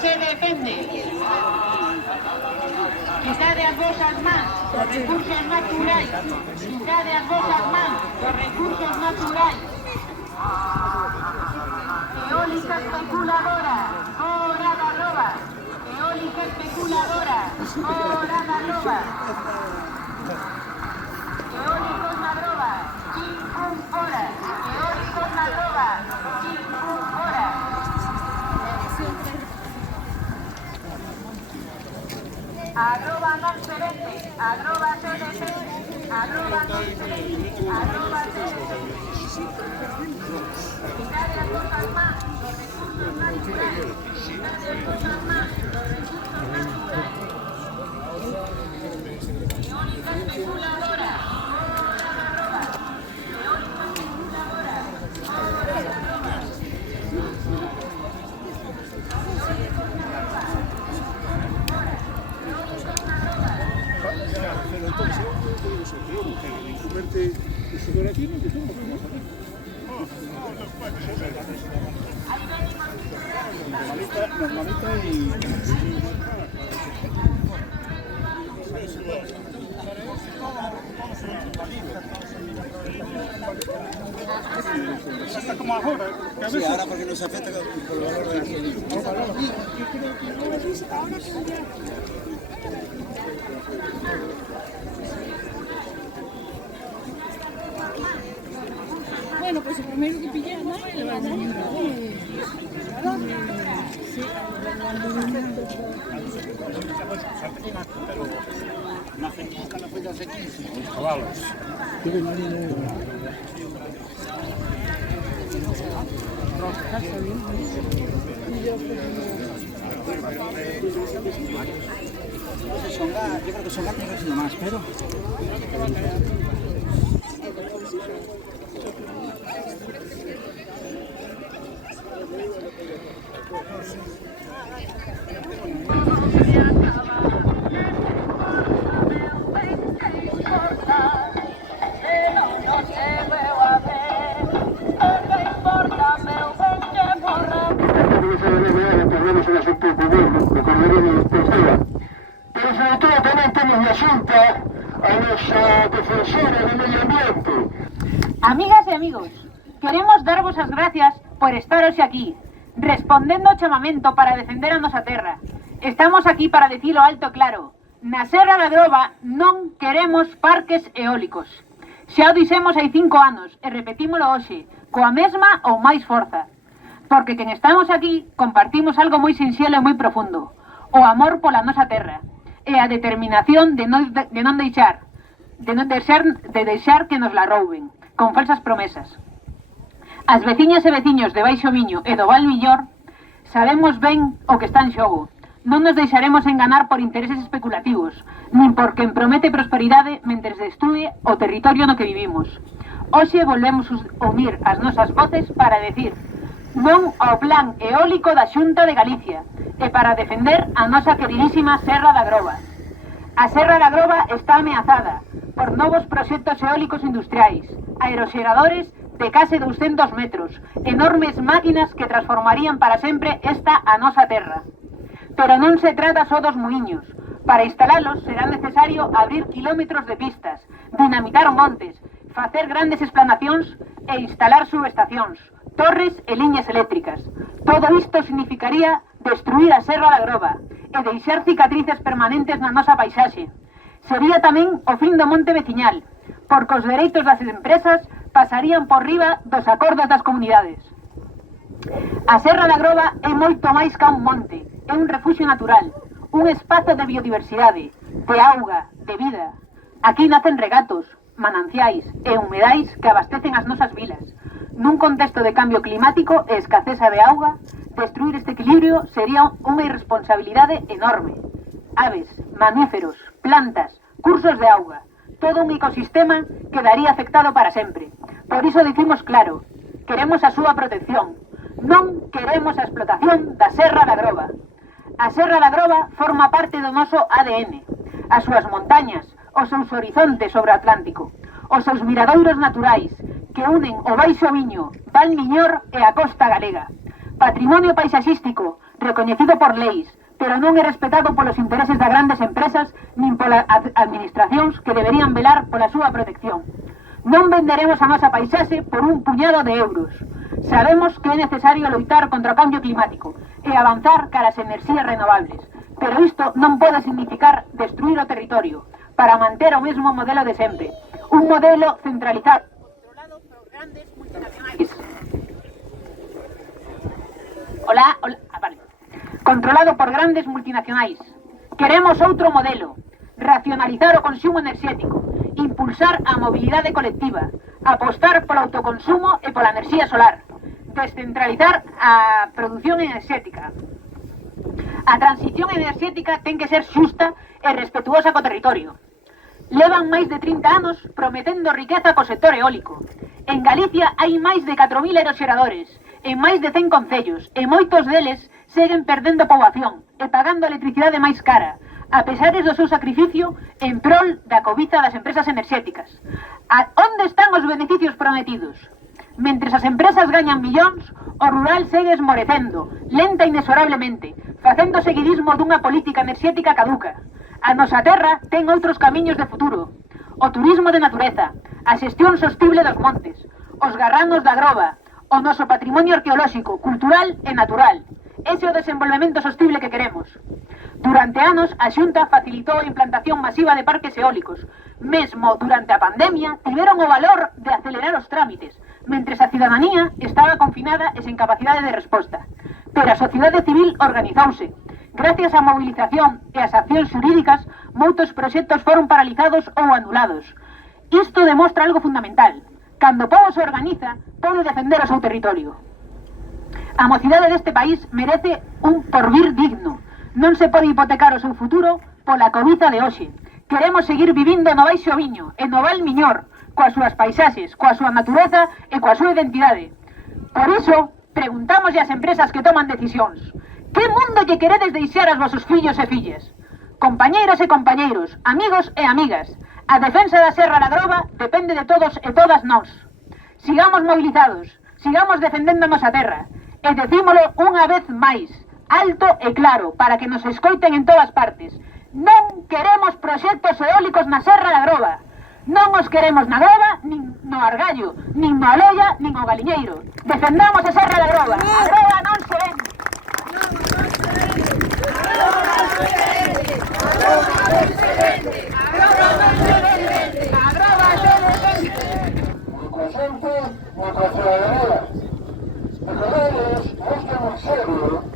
se defende. Quitade as vosas mans dos recursos naturais. Quitade as vosas mans dos recursos naturais. Eólica especuladora, fora da roba. Eólica especuladora, fora da roba. Eólicos na droga, chim pum fora. Eólicos na droga, chim pum fora. Arroba non se vende, arroba se defende, arroba non se vende, arroba se defende. Quitade as vosas mans dos recursos naturales. Quitade as vosas mans dos recursos naturales. Eólica especuladora, fora da roba. Eólica especuladora, fora da roba. Pero entonces, eso es peor, incumberte eso de aquí, no, que somos normalita y... Está como ahora, sí, ahora porque nos afecta por el valor de la gasolina. Bueno, pues el primero que pillé, ¿no? Yo creo que Songar tiene que haber sido más, pero... Pero sobre todo tamén temos na Xunta a nosa defensora do medio ambiente. Amigas e amigos, queremos darvos as gracias por estar hoxe aquí, respondendo ao chamamento para defender a nosa terra. Estamos aquí para dicilo alto e claro. Na Serra da Groba non queremos parques eólicos. Xa o dixemos hai 5 anos e repetímolo hoxe, coa mesma ou máis forza. Porque quen estamos aquí compartimos algo moi sinxelo e moi profundo. O amor pola nosa terra e a determinación de non deixar que nos la rouben con falsas promesas. As veciñas e veciños de Baixo Miño e do Val Millor sabemos ben o que está en xogo. Non nos deixaremos enganar por intereses especulativos, nin por quen promete prosperidade mentres destrúe o territorio no que vivimos. Hoxe volvemos unir as nosas voces para decir non ao plan eólico da Xunta de Galicia e para defender a nosa queridísima Serra da Groba. A Serra da Groba está ameazada por novos proxectos eólicos industriais, aeroxeradores de case 200 metros, enormes máquinas que transformarían para sempre esta a nosa terra. Pero non se trata só dos muiños. Para instalalos será necesario abrir kilómetros de pistas, dinamitar montes, facer grandes esplanacións e instalar subestacións, torres e liñas eléctricas. Todo isto significaría destruir a Serra da Groba e deixar cicatrices permanentes na nosa paisaxe. Sería tamén o fin do monte veciñal, porque os dereitos das empresas pasarían por riba dos acordos das comunidades. A Serra da Groba é moito máis ca un monte, é un refuxio natural, un espazo de biodiversidade, de auga, de vida. Aquí nacen regatos, mananciais e humedais que abastecen as nosas vilas. Nun contexto de cambio climático e escaseza de auga, destruir este equilibrio sería unha irresponsabilidade enorme. Aves, mamíferos, plantas, cursos de auga, todo un ecosistema quedaría afectado para sempre. Por iso dicimos claro, queremos a súa protección, non queremos a explotación da Serra da Groba. A Serra da Groba forma parte do noso ADN, as súas montañas, os seus horizontes sobre o Atlántico, os seus miradoiros naturais que unen o Baixo Miño, Val Miñor e a costa galega. Patrimonio paisaxístico recoñecido por leis, pero non é respetado polos intereses das grandes empresas nin polas administracións que deberían velar pola súa protección. Non venderemos a nosa paisaxe por un puñado de euros. Sabemos que é necesario loitar contra o cambio climático e avanzar cara ás enerxías renovables, pero isto non pode significar destruir o territorio para manter o mesmo modelo de sempre, un modelo centralizado controlado por grandes multinacionais. Controlado por grandes multinacionais. Queremos outro modelo, racionalizar o consumo enerxético, impulsar a mobilidade colectiva, apostar polo autoconsumo e pola enerxía solar, descentralizar a produción enerxética. A transición enerxética ten que ser xusta e respetuosa co territorio. Levan máis de 30 anos prometendo riqueza co sector eólico. En Galicia hai máis de 4.000 aeroxeradores, en máis de 100 concellos, e moitos deles seguen perdendo poboación e pagando a electricidade máis cara, a pesares do seu sacrificio en prol da cobiza das empresas enerxéticas. Onde están os beneficios prometidos? Mentres as empresas gañan millóns, o rural segue esmorecendo, lenta e inexorablemente, facendo seguidismo dunha política enerxética caduca. A nosa terra ten outros camiños de futuro. O turismo de natureza, a xestión sostible dos montes, os garranos da groba, o noso patrimonio arqueolóxico, cultural e natural. Ese é o desenvolvemento sostible que queremos. Durante anos, a Xunta facilitou a implantación masiva de parques eólicos. Mesmo durante a pandemia, tiveron o valor de acelerar os trámites, mentres a cidadanía estaba confinada e sen capacidade de resposta. Pero a sociedade civil organizouse. Gracias á movilización e ás accións xurídicas, moitos proxectos foron paralizados ou anulados. Isto demostra algo fundamental. Cando o povo se organiza, pode defender o seu territorio. A mocidade deste país merece un porvir digno. Non se pode hipotecar o seu futuro pola cobiza de hoxe. Queremos seguir vivindo no Baixo Miño e no Val Miñor, coas súas paisaxes, coa súa natureza e coa súa identidade. Por iso, preguntamos ás empresas que toman decisións: que mundo lle queredes deixar aos vosos fillos e fillas? Compañeiras e compañeiros, amigos e amigas, a defensa da Serra da Groba depende de todos e todas nós. Sigamos movilizados, sigamos defendendo a nosa terra, e decímolo unha vez máis, alto e claro, para que nos escoiten en todas partes. Non queremos proxectos eólicos na Serra da Groba. Non os queremos na Groba, nin no Argallo, nin no Aloia, nin o Galiñeiro. Defendamos a Serra da Groba. A Groba non se vende. Presente nuestra ciudadanía. Recordemos, no es que muy serio